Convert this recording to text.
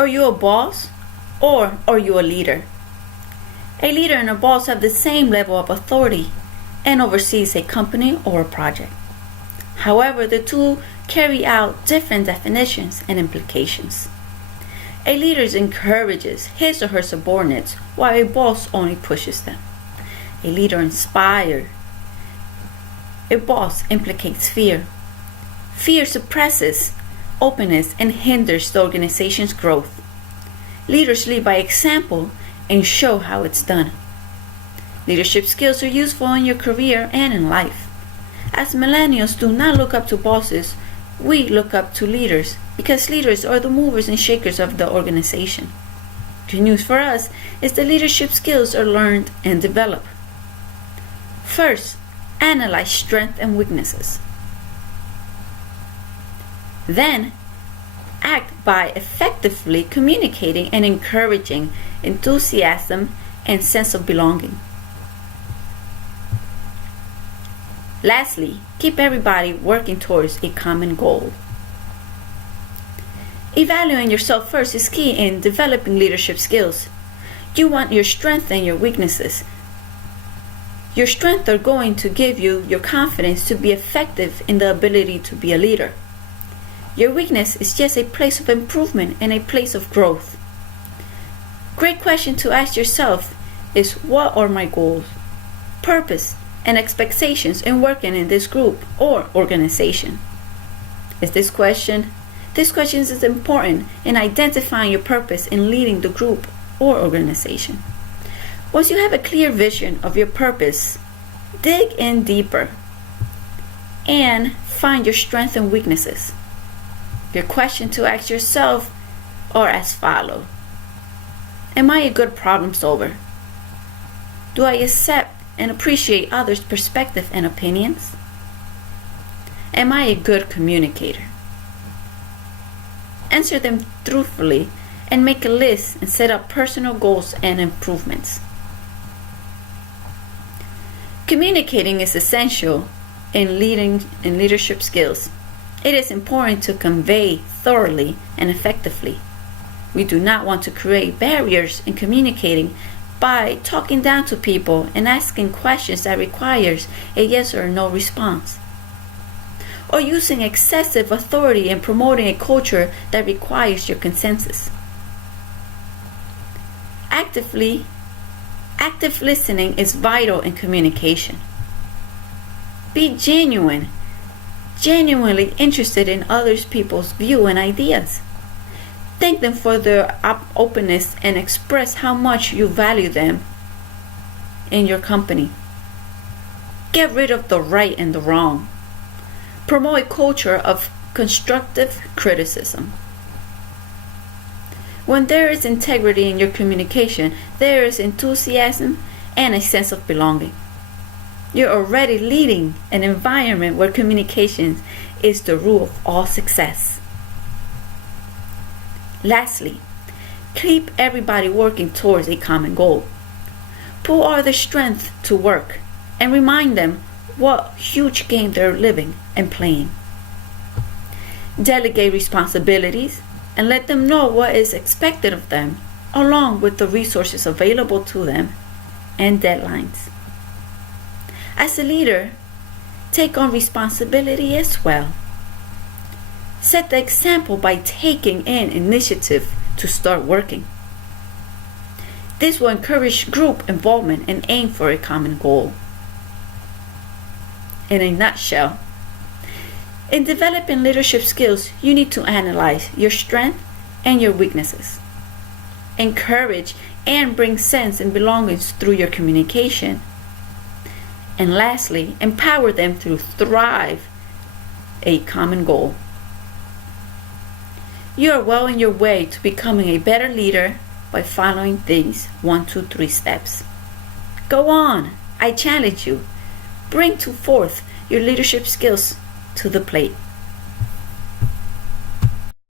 Are you a boss or are you a leader? A leader and a boss have the same level of authority and oversees a company or a project. However, the two carry out different definitions and implications. A leader encourages his or her subordinates, while a boss only pushes them. A leader inspires. A boss implicates fear. Fear suppresses openness and hinders the organization's growth. Leaders lead by example and show how it's done. Leadership skills are useful in your career and in life. As millennials do not look up to bosses, we look up to leaders because leaders are the movers and shakers of the organization. Good news for us is that leadership skills are learned and developed. First, analyze strengths and weaknesses. Then, act by effectively communicating and encouraging enthusiasm and sense of belonging. Lastly, keep everybody working towards a common goal. Evaluating yourself first is key in developing leadership skills. You want your strengths and your weaknesses. Your strengths are going to give you your confidence to be effective in the ability to be a leader. Your weakness is just a place of improvement and a place of growth. Great question to ask yourself is, what are my goals, purpose, and expectations in working in this group or organization? This question is important in identifying your purpose in leading the group or organization. Once you have a clear vision of your purpose, dig in deeper and find your strengths and weaknesses. Your question to ask yourself are as follows. Am I a good problem solver? Do I accept and appreciate others' perspective and opinions? Am I a good communicator? Answer them truthfully and make a list and set up personal goals and improvements. Communicating is essential in leadership skills. It is important to convey thoroughly and effectively. We do not want to create barriers in communicating by talking down to people and asking questions that requires a yes or no response, or using excessive authority and promoting a culture that requires your consensus. Active listening is vital in communication. Be genuinely interested in other people's view and ideas. Thank them for their openness and express how much you value them in your company. Get rid of the right and the wrong. Promote a culture of constructive criticism. When there is integrity in your communication, there is enthusiasm and a sense of belonging. You're already leading an environment where communication is the root of all success. Lastly, keep everybody working towards a common goal. Put all their strength to work and remind them what huge game they're living and playing. Delegate responsibilities and let them know what is expected of them, along with the resources available to them and deadlines. As a leader, take on responsibility as well. Set the example by taking an initiative to start working. This will encourage group involvement and aim for a common goal. In a nutshell, in developing leadership skills, you need to analyze your strengths and your weaknesses. Encourage and bring sense and belongings through your communication. And lastly, empower them to thrive a common goal. You are well on your way to becoming a better leader by following these 1, 2, 3 steps. Go on, I challenge you. Bring forth your leadership skills to the plate.